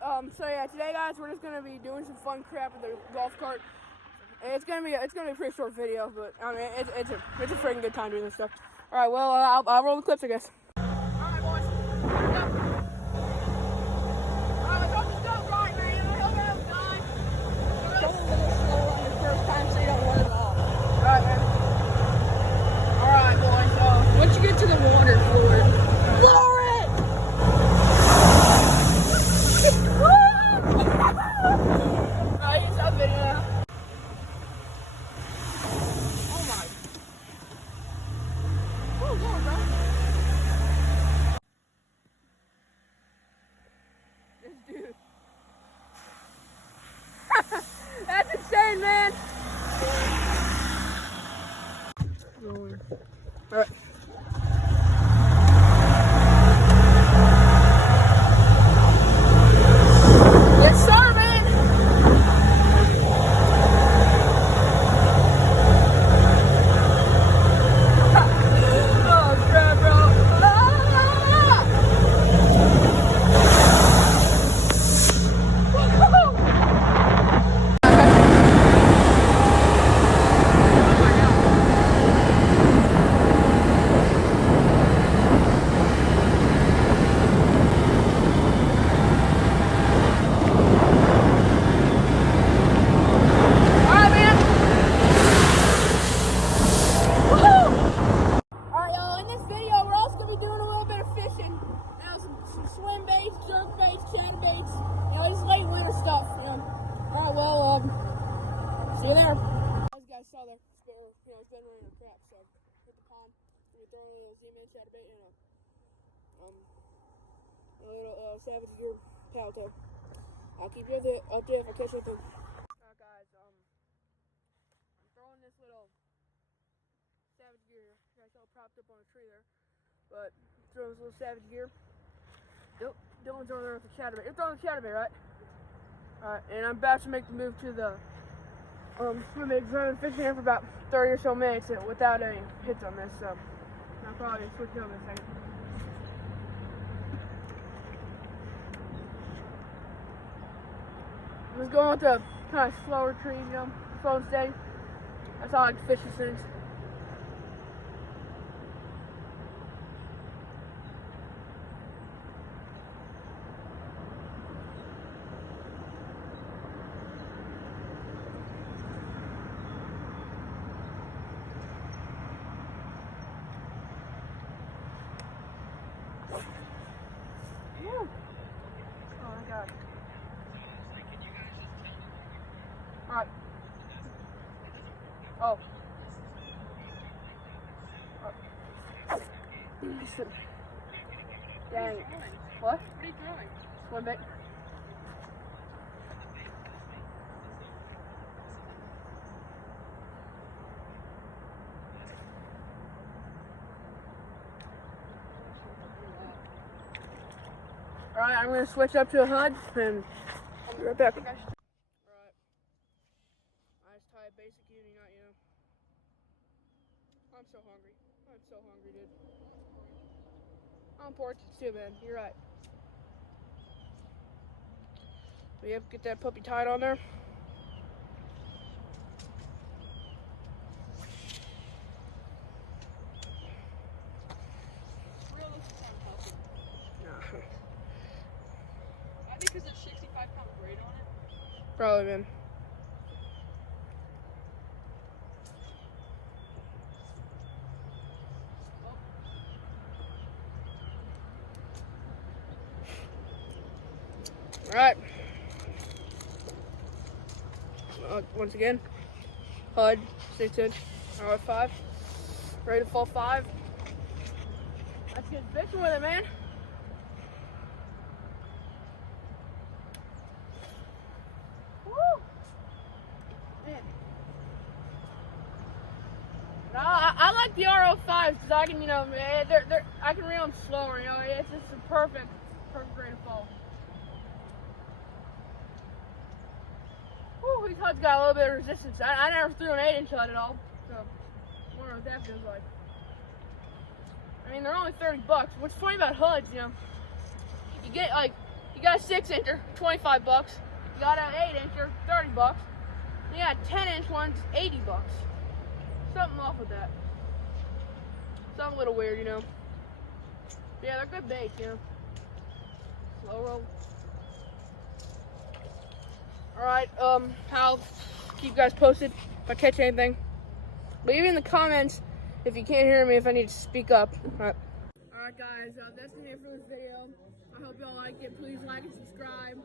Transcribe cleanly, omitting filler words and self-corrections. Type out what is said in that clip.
So yeah, today guys, we're just gonna be doing some fun crap with the golf cart. And it's gonna be a pretty short video, but I mean it's a freaking good time doing this stuff. All right, well I'll roll the clips, I guess. All right, boys. Let's go. All right, let's hope this goes right, man. I hope I don't die. Go a little slower on your first time, so you don't run it off. All right, man. All right, boys. Once you get to the water, floor it. Floor it. Alright, you can stop the video now. Oh my. Where are we going, bro? This dude. That's insane, man. Alright. Yes, sir, man. Oh, crap, bro. Ah! Some swim baits, jerk baits, chat baits, just late winter stuff, Alright, well, see you there. As you guys saw there, it's been raining or crap, so hit the pond, and we throw in a little Z-Man chat bait and a little Savage Gear paddle tail. I'll keep you updated if I catch anything. Alright guys, I'm throwing this little Savage Gear here. You guys saw it propped up on a tree there, but throwing this little Savage Gear. Dylan's over there with the chatterbait. You're throwing the chatterbait, right? Alright, and I'm about to make the move to the swim bait. I've been fishing here for about 30 or so minutes without any hits on this, so I'll probably switch over in a second. I'm just going with the kind of slower trees, slow and steady. That's how I like to fish these things. Woo. Oh my god. Alright. Oh. Dang. What? What are you throwing? Swim bait. Alright, I'm going to switch up to a HUD and I'll be right back. Alright. I just tie a basic uni knot, I'm so hungry. I'm so hungry, dude. I'm porch too, man. You're right. We have to get that puppy tied on there. Because there's 65-pound braid on it? Probably, man. Alright. Once again, HUD, 6-inch, R5. Ready to fall 5. Let's get fishing with it, man. Man. No, I like the R05s because I can, I can reel them slower. It's just a perfect rate of fall. Woo, these HUDs got a little bit of resistance. I never threw an 8-inch HUD at all, so I wonder what that feels like. I mean, they're only $30. What's funny about HUDs, you get like You got a 6-incher, $25. You got an 8-incher, $30. You got 10-inch ones, $80. Something off with that. Something a little weird, you know. Yeah, they're good baits, you know. Slow roll. Alright, I'll keep you guys posted if I catch anything. Leave in the comments if you can't hear me, if I need to speak up. Alright guys, that's gonna be it for this video. I hope y'all like it. Please like and subscribe.